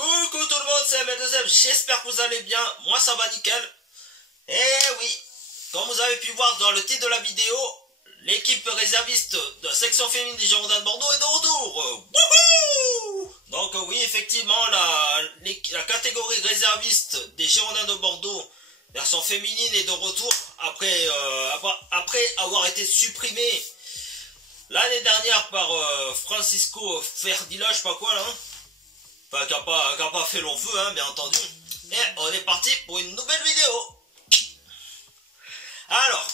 Coucou tout le monde, c'est M2M, j'espère que vous allez bien, moi ça va nickel. Et oui, comme vous avez pu voir dans le titre de la vidéo, l'équipe réserviste de la section féminine des Girondins de Bordeaux est de retour. Wouhou! Donc oui, effectivement, la catégorie réserviste des Girondins de Bordeaux, version féminine, est de retour après avoir été supprimée l'année dernière par Francisco Ferdila, je sais pas quoi là. Enfin, qui a pas fait long feu, hein, bien entendu. Et on est parti pour une nouvelle vidéo. Alors,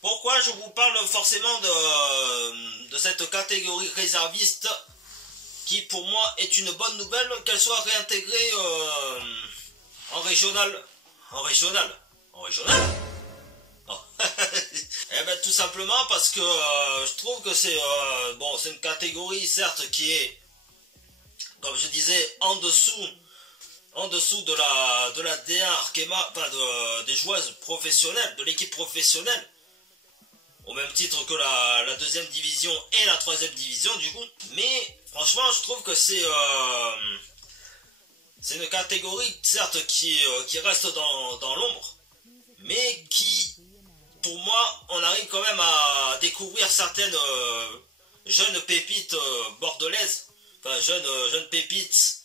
pourquoi je vous parle forcément de cette catégorie réserviste qui pour moi est une bonne nouvelle qu'elle soit réintégrée en régional. En régional oh. Eh ben tout simplement parce que je trouve que c'est c'est une catégorie certes qui est, comme je disais, en dessous de la D1 Arkema, enfin des joueuses professionnelles, de l'équipe professionnelle, au même titre que la deuxième division et la troisième division du coup. Mais franchement, je trouve que c'est une catégorie certes qui reste dans l'ombre, mais qui, pour moi, on arrive quand même à découvrir certaines jeunes pépites bordelaises, enfin jeunes pépites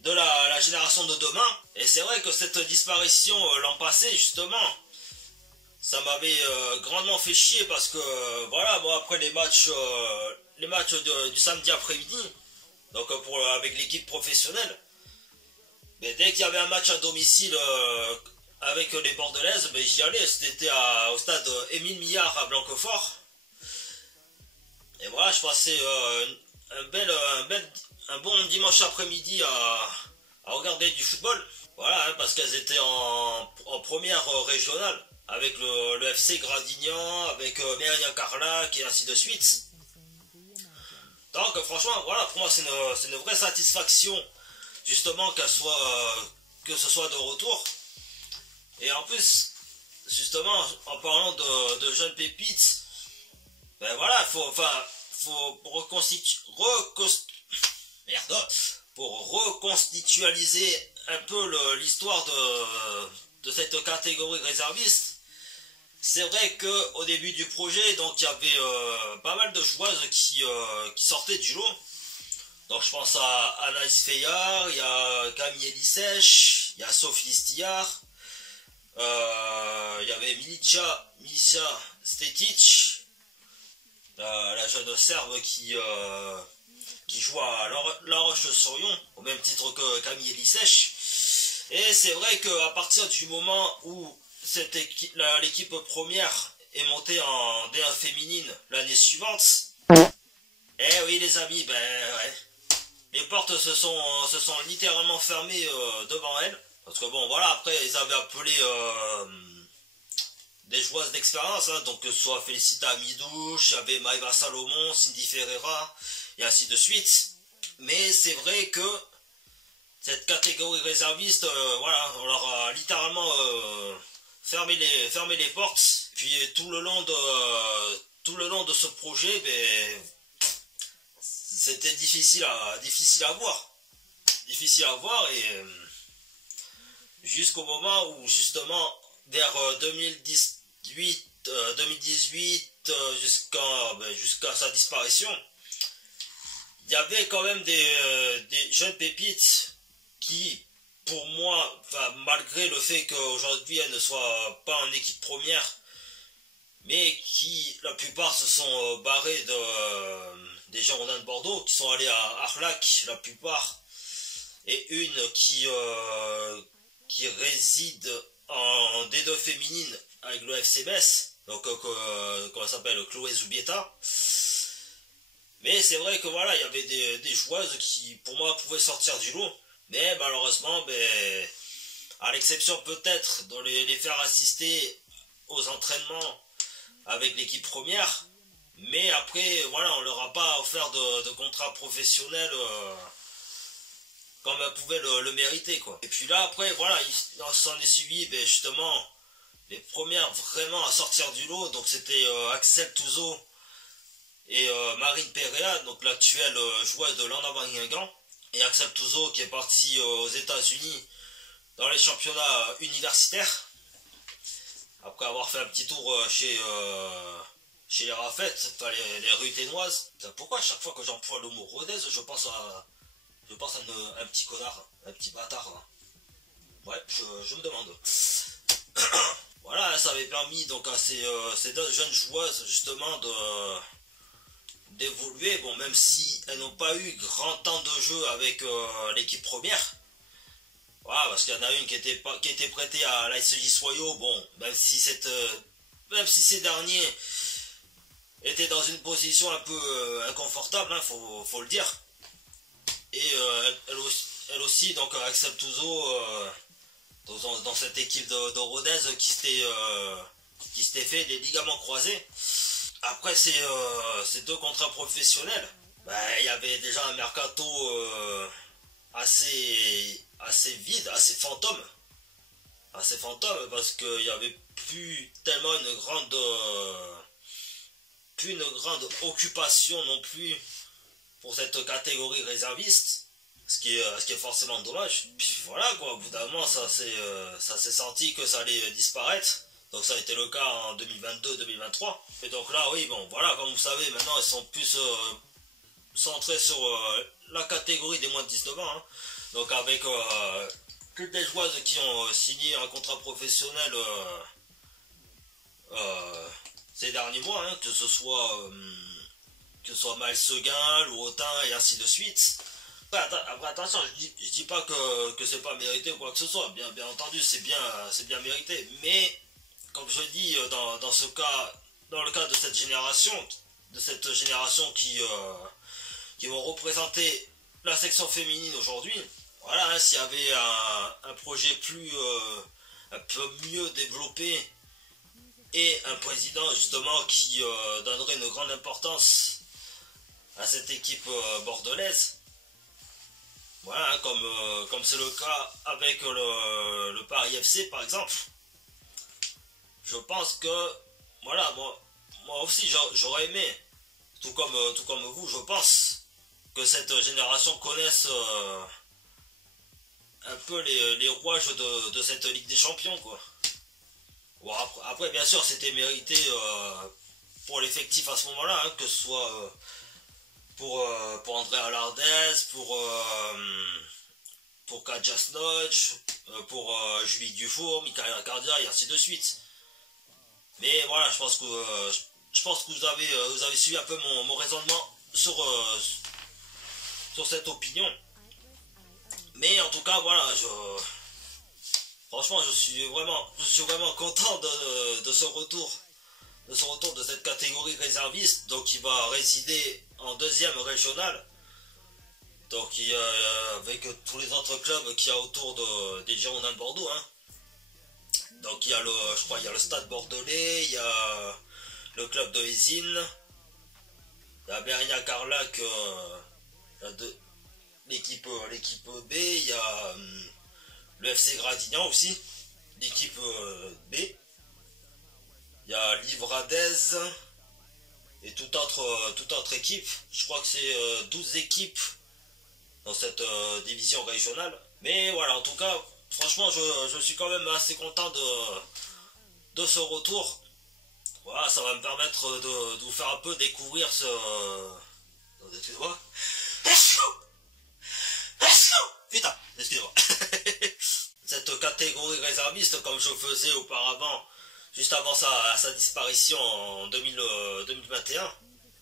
de la génération de demain. Et c'est vrai que cette disparition l'an passé justement, ça m'avait grandement fait chier parce que voilà, bon, après les matchs du samedi après-midi, donc avec l'équipe professionnelle, mais dès qu'il y avait un match à domicile avec les Bordelaises, ben, j'y allais. C'était au stade Émile Millard à Blanquefort. Et voilà, je passais un bon dimanche après-midi à regarder du football. Voilà, hein, parce qu'elles étaient en première régionale, avec le FC Gradignan, avec Mérignac Carlac et ainsi de suite. Donc franchement, voilà, pour moi c'est une vraie satisfaction, justement, que ce soit de retour. Et en plus, justement, en parlant de jeunes pépites, ben voilà, faut reconstitualiser un peu l'histoire de cette catégorie réserviste. C'est vrai qu'au début du projet, donc il y avait pas mal de joueuses qui sortaient du lot. Donc je pense à Anaïs Fayard, il y a Camille Elisèche, il y a Sophie Stillard, il y avait Milica Stetic, la jeune Serbe qui joue à La Roche-sur-Yon, au même titre que Camille Elisèche. Et c'est vrai qu'à partir du moment où l'équipe première est montée en D1 féminine l'année suivante, eh oui les amis, ben ouais, les portes se sont littéralement fermées devant elles. Parce que bon voilà, après ils avaient appelé des joueuses d'expérience, hein, donc que ce soit Félicita Amidouche, il y avait Maïva Salomon, Cindy Ferreira, et ainsi de suite. Mais c'est vrai que cette catégorie réserviste, voilà, on leur a littéralement fermé les portes. Puis tout le long de ce projet, ben, c'était difficile à voir. Difficile à voir et jusqu'au moment où justement vers 2018 jusqu'à sa disparition, il y avait quand même des jeunes pépites qui, pour moi, malgré le fait qu'aujourd'hui elles ne soient pas en équipe première, mais qui la plupart se sont barrés des Girondins de Bordeaux, qui sont allés à Arlac la plupart, et une qui réside en D2 féminine avec le FC Metz, donc comment ça s'appelle, Chloé Zubieta. Mais c'est vrai que voilà, il y avait des joueuses qui pour moi pouvaient sortir du lot, mais malheureusement, ben, à l'exception peut-être de les faire assister aux entraînements avec l'équipe première, mais après voilà, on leur a pas offert de contrat professionnel comme elles pouvaient le mériter, quoi. Et puis là après voilà, il s'en est suivi ben, justement les premières vraiment à sortir du lot, donc c'était Axel Touzeau et Marine Perea, donc l'actuelle joueuse de l'En-Avant Guingamp, et Axel Touzo qui est parti aux États-Unis dans les championnats universitaires, après avoir fait un petit tour chez les Rafettes, enfin les Ruténoises. Pourquoi à chaque fois que j'emploie le mot Rodez, je pense à un petit connard, un petit bâtard là. Ouais, je me demande. Voilà, ça avait permis donc à ces deux jeunes joueuses justement d'évoluer, bon, même si elles n'ont pas eu grand temps de jeu avec l'équipe première. Voilà, parce qu'il y en a une qui était prêtée à l'ASJ Soyo, bon, même si ces derniers étaient dans une position un peu inconfortable, hein, faut le dire. Et elle aussi, donc Axel Touzo, dans cette équipe de Rodez qui s'était fait des ligaments croisés. Après ces deux contrats professionnels, il y avait déjà un mercato assez vide, assez fantôme, parce qu'il n'y avait plus tellement une occupation non plus pour cette catégorie réserviste, ce qui est forcément dommage. Puis voilà quoi, au bout d'un moment ça s'est senti que ça allait disparaître. Donc ça a été le cas en 2022-2023. Et donc là, oui, bon, voilà, comme vous savez, maintenant, ils sont plus centrés sur la catégorie des moins de 19 ans. Hein. Donc avec toutes les joueuses qui ont signé un contrat professionnel ces derniers mois, hein, que ce soit Maël Seguin, Louotin et ainsi de suite. Après attention, je dis pas que c'est pas mérité ou quoi que ce soit. Bien entendu, c'est bien mérité. Mais comme je dis, dans le cas de cette génération qui vont représenter la section féminine aujourd'hui, voilà, hein, s'il y avait un projet un peu mieux développé et un président justement qui donnerait une grande importance à cette équipe bordelaise, voilà, hein, comme c'est le cas avec le Paris FC par exemple. Je pense que, voilà, moi aussi j'aurais aimé, tout comme vous, je pense que cette génération connaisse un peu les rouages de cette Ligue des Champions, quoi. Bon, après bien sûr, c'était mérité pour l'effectif à ce moment-là, hein, que ce soit pour André Alardez, pour Kadja Snodge, pour Julie Dufour, Michael Accardia et ainsi de suite. Mais voilà, je pense que vous avez suivi un peu mon raisonnement sur cette opinion. Mais en tout cas, voilà, franchement, je suis vraiment content de ce retour de cette catégorie réserviste, donc qui va résider en deuxième régionale. Donc avec tous les autres clubs qu'il y a autour des Girondins de Bordeaux, hein. Donc il y a le Stade Bordelais, il y a le club de Hésine, il y a Bergnac-Carlac, l'équipe B, il y a le FC Gradignan aussi, l'équipe B, il y a Livradez et toute autre équipe. Je crois que c'est 12 équipes dans cette division régionale. Mais voilà, en tout cas, franchement, je suis quand même assez content de ce retour. Voilà, ça va me permettre de vous faire un peu découvrir excusez-moi. Putain, excusez-moi. Cette catégorie réserviste, comme je faisais auparavant, juste avant sa disparition en 2021,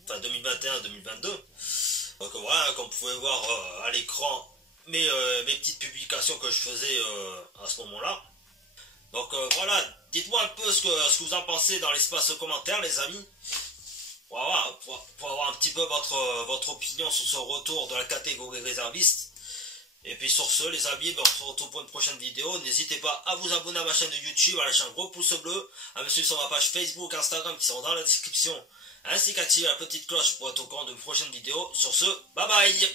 enfin 2021-2022. Donc voilà, comme vous pouvez voir à l'écran, mes petites publications que je faisais à ce moment-là. Donc voilà, dites-moi un peu ce que vous en pensez dans l'espace commentaire, les amis. Voilà, pour avoir un petit peu votre opinion sur ce retour de la catégorie réserviste. Et puis sur ce, les amis, on se retrouve pour une prochaine vidéo. N'hésitez pas à vous abonner à ma chaîne de YouTube, à lâcher un gros pouce bleu, à me suivre sur ma page Facebook, Instagram qui sont dans la description, ainsi qu'activer la petite cloche pour être au courant de prochaines vidéos. Sur ce, bye bye.